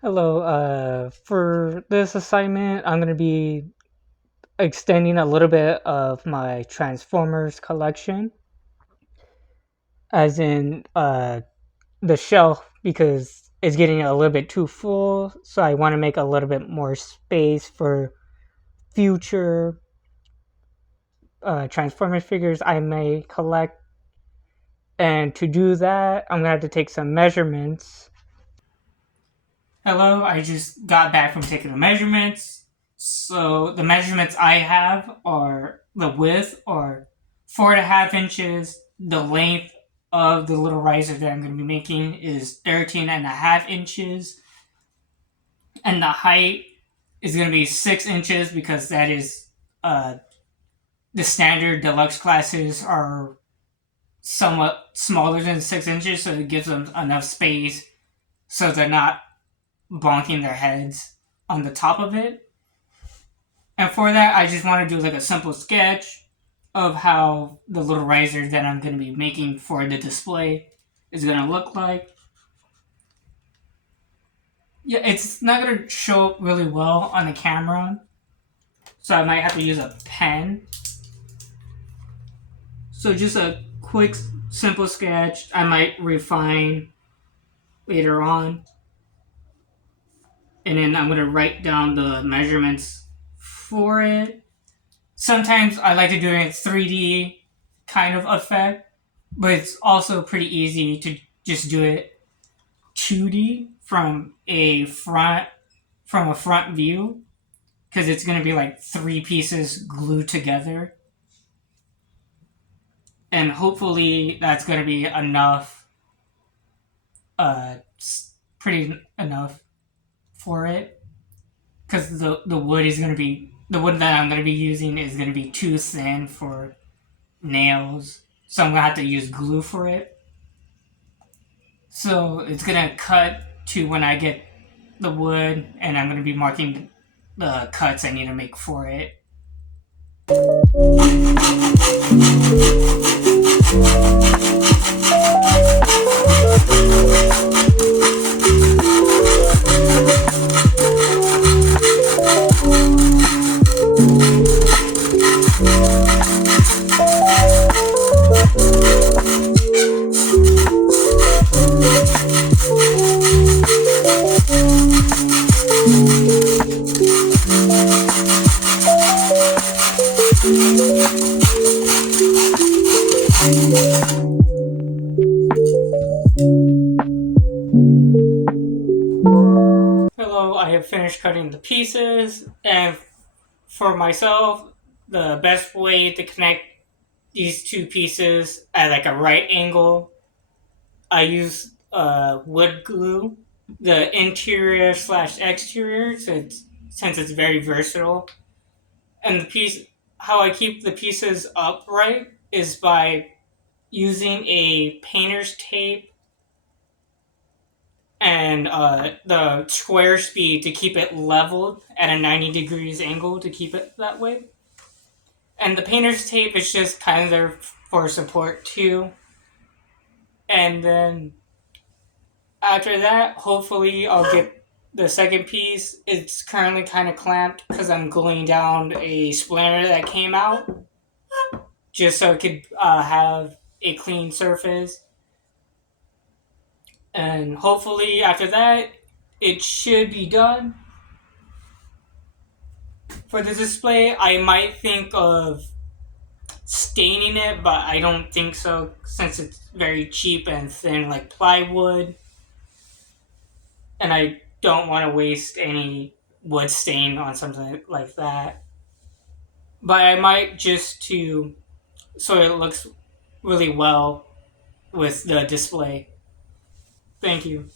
Hello, for this assignment, I'm going to be extending a little bit of my Transformers collection, as in the shelf, because it's getting a little bit too full, so I want to make a little bit more space for future Transformers figures I may collect. And to do that, I'm going to have to take some measurements. Hello, I just got back from taking the measurements. So the measurements I have are the width are 4.5 inches. The length of the little riser that I'm going to be making is 13.5 inches. And the height is going to be 6 inches because that is uh, the standard deluxe classes are somewhat smaller than 6 inches, so it gives them enough space so they're not bonking their heads on the top of it. And for that, I just want to do like a simple sketch of how the little riser that I'm going to be making for the display is going to look like. Yeah, it's not going to show up really well on the camera, so I might have to use a pen. So just a quick, simple sketch. I might refine later on. And then I'm going to write down the measurements for it. Sometimes I like to do it in 3D kind of effect, but it's also pretty easy to just do it 2D from a front view because it's going to be like three pieces glued together. And hopefully that's going to be enough, uh, pretty enough for it. Because the wood that I'm going to be using is going to be too thin for nails, so I'm going to have to use glue for it. So it's going to cut to when I get the wood, and I'm going to be marking the cuts I need to make for it. Hello, I have finished cutting the pieces, and for myself, the best way to connect these two pieces at like a right angle, I use wood glue, the interior slash exterior, since it's very versatile. And the piece, how I keep the pieces upright is by using a painter's tape and the square speed to keep it leveled at a 90 degrees angle to keep it that way. And the painter's tape is just kind of there for support too. And then after that, hopefully I'll get the second piece. It's currently kind of clamped because I'm gluing down a splinter that came out just so it could have a clean surface. And hopefully after that, it should be done. For the display, I might think of staining it, but I don't think so since it's very cheap and thin like plywood. And I don't want to waste any wood stain on something like that. But I might just to so it looks really well with the display. Thank you.